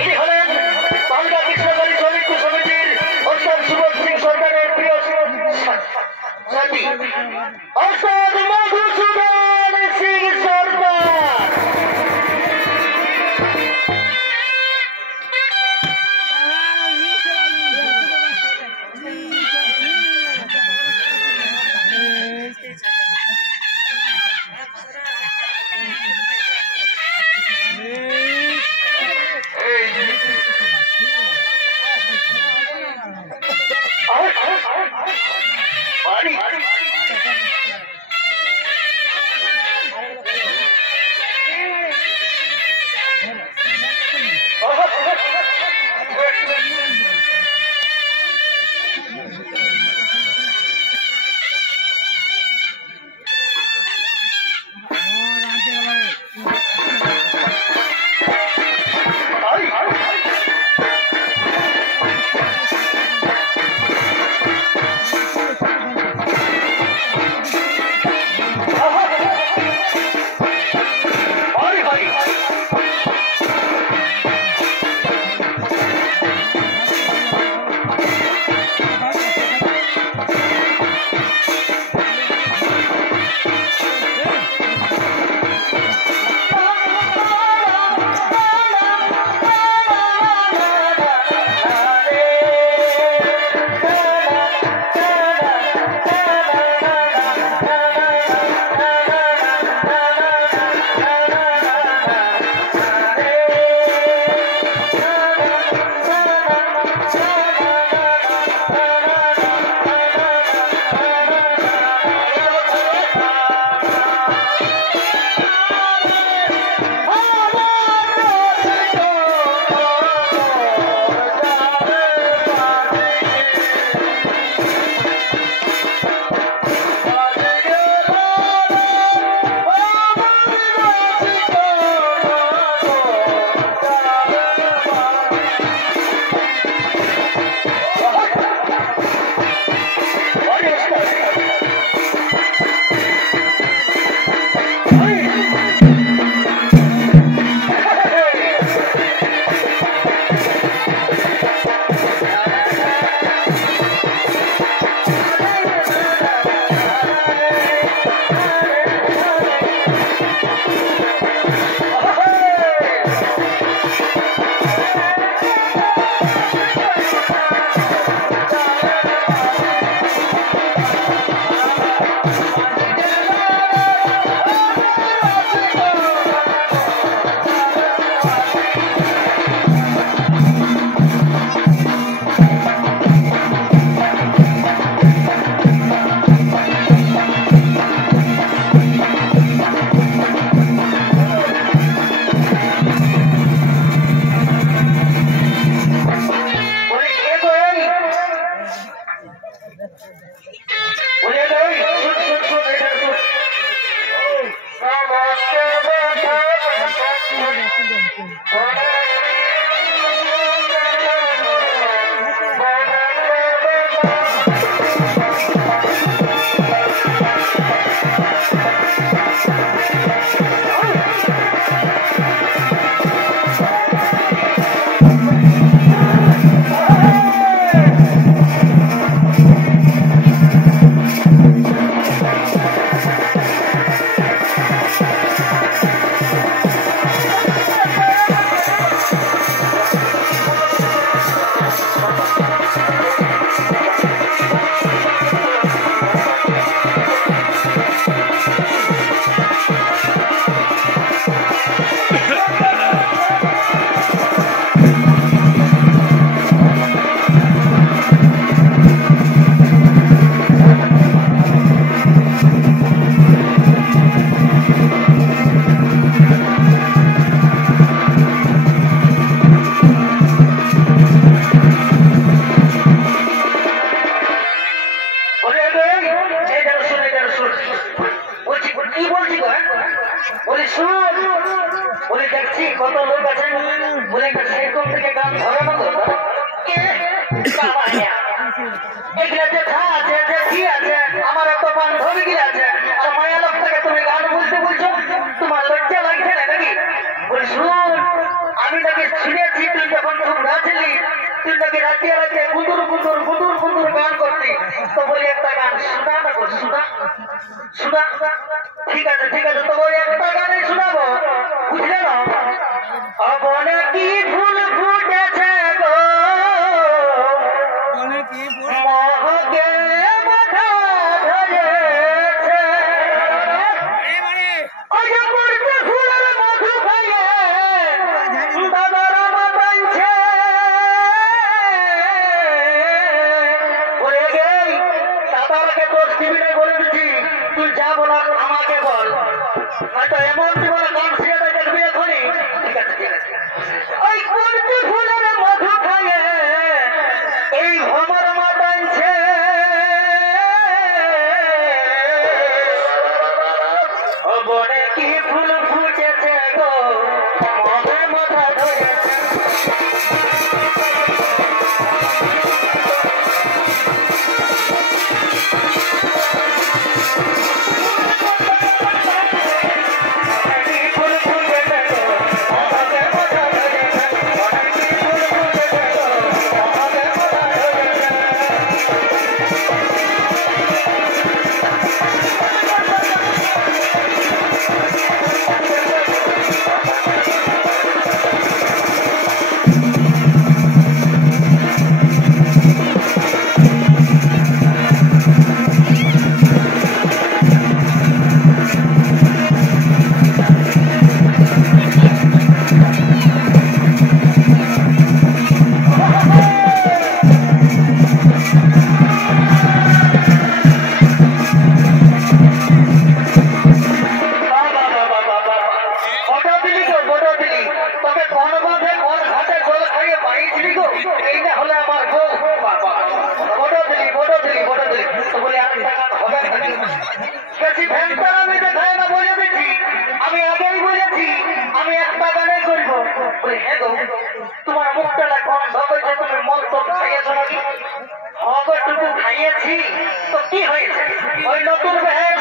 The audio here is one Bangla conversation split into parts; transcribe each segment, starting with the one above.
ইনি হলেন বাংলা কৃষ্ণকালী শ্রমিক সমিতির অর্থাৎ সুবোধ সিং সরকারের প্রিয় সাথী অর্থাৎ মধুসূদন সিং সরকার। আমি তাকে শুনেছি কি রাতে রাতে গুদুর গুদুর গুদুর গুদুর গান করতি তো বলি একটা গান শোনা না গো শোনা শোনা ঠিক আছে তো বলি একটা গানে শোনাবো বুঝলে না বনে কি ফুল ফুটেছে গো মহকে মাথা ধরেছে আজ পড়তে ফুলের মধু খাইয়ে দাদারা মাতাইছে বলে গেই দাদারাকে দোষ দিবি না বলে দিচ্ছি তুই যা বলার আমাকে বল হয়তো এমন তোমার গান শিখে দেখবি এখনই ঠিক আছে ওই পড়তে ফুলের মধু খাইয়ে এই ভ্রমর মাতাইছে বনে কি ফুল ফুটেছে গো মহে মাথা ধরেছে তোমার মুখটা গন্ধ হয়েছে তুমি মস্ত খাইয়েছ নাকি হগটুকু খাইয়েছি তো কি হয়েছে ওই নতুন বেহের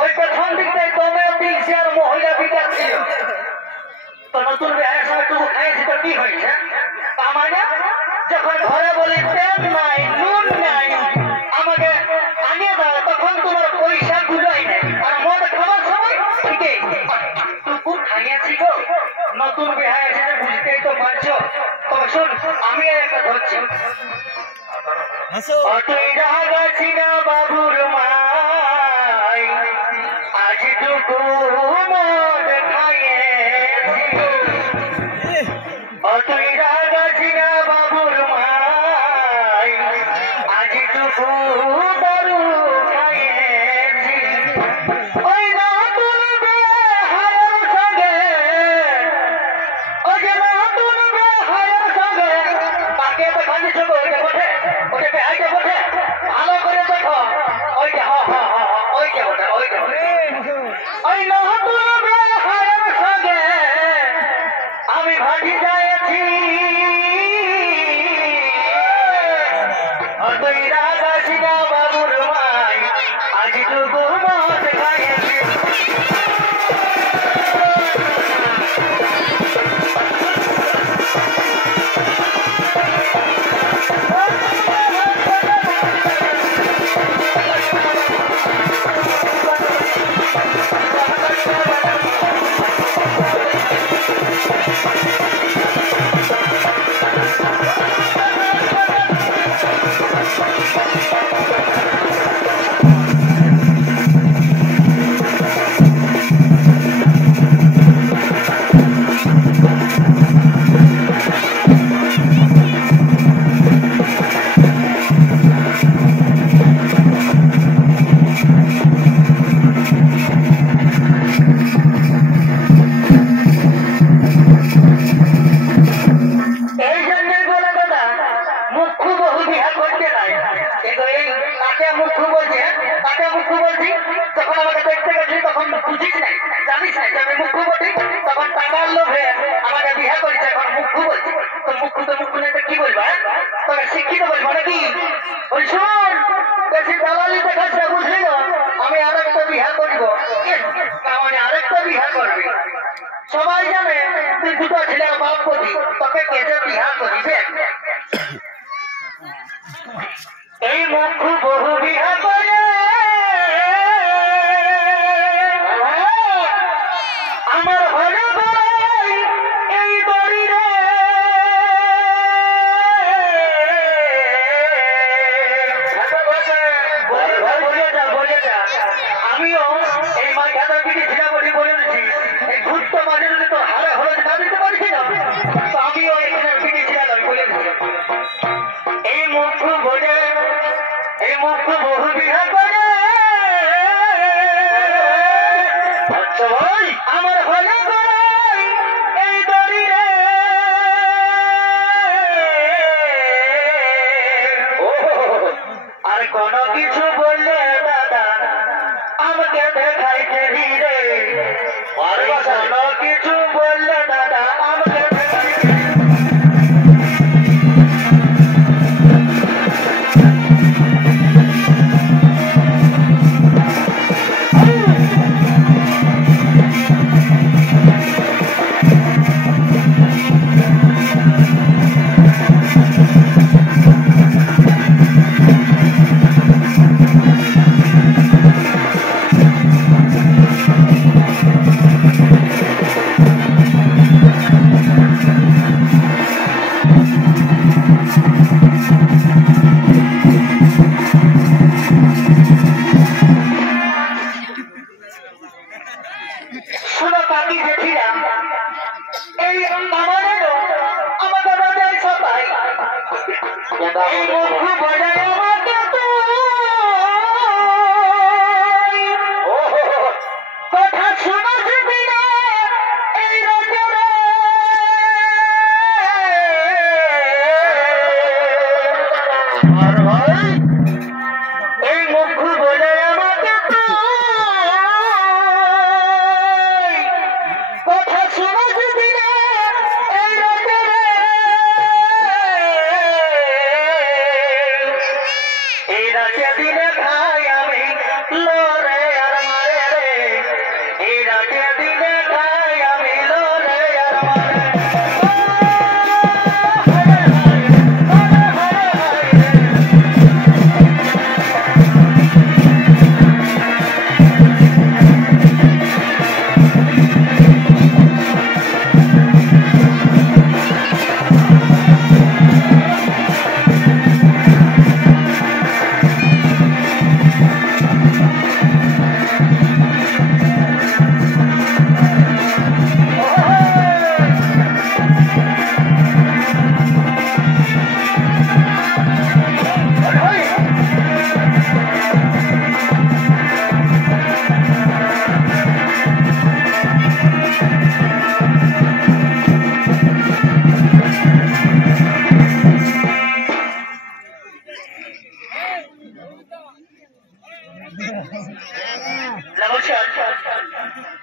ওই প্রথম দিকটাই তবে দিলছে আর মহিলা বিকাশ ছিল তো নতুন বেহের সময়টুকু খাইয়েছি তো কি হয়েছে আমার যখন ঘরে বলি তেল নাই নুন নাই আমাকে আনিয়ে দাও তখন তোমার পয়সা গুলোই নেই আর মদ খাবার সময় ঠিকই টুকু খাইয়েছি গো নতুন বিহার এসেছে বুঝতেই তো পারছো তবে শোন আমি একটা ধরছি তুই রাগাছি না বাবুর মাই আজ টুকু মদ খাইয়েছি তুই রাগাছি না বাবুর মাই আজ টুকু দারু খাইয়েছি ওই নতুন বেহায়ের সঙ্গে ওই যে নতুন বেহায়ের সঙ্গে তাকে তো খালি চোখ ওইটা বটে ওটা বেহাইটা বটে ভালো করে দেখো ওইটা ওইটা বটে ওই নতুন বেহায়ের সঙ্গে আমি ভাজি যাইছি তুই রাগাছি না বাবুর মাই আজ টুকু মদ খাইয়েছি শিক্ষিত বলবো নাকি ওই শোন বেশি দালালি দেখাচ্ছে বুঝলি না আমি আর একটা বিহা করি দিব মানে আরেকটা বিহা করবি সবাই জানে তুই দুটো ছেলের বাপ করবি তোকে কেটে বিহা করিবে এই মুখ বহু বিহা করে আমার হলে এই বাড়ি রে আমিও এই মাঝখানে বিড়ি ছিলা বলি বলেছি এই ঘুরতে মাঝে যদি তোর হারে হলে না দিতে পারছি না তো আমিও এখানে বিড়ি ছিলা বলে এই মুখ বোঝে এই মুখ বহু বিহা করে আচ্ছা ভাই আমার হলে এই দড়ি রে আর কোন কিছু বললে দাদা আমাকে দেখাইতে রে আর কোন কিছু বললে দাদা আমাকে শুনো কাকি জেঠিরা এই আমাদের আমাদের রাজার সবাই এই মুখ বজায় আমাকে কথা শুনো দিনে এই রাজার আর ভাই এই মুখ বজায় আমাকে কথা শুনো দিনে এই রাজার এই রাজা দিনে ভাই আমি লড়ে আর মারে রে এই রাজা দিনে ভাই আমি লড়ে আর মারে নমস্কার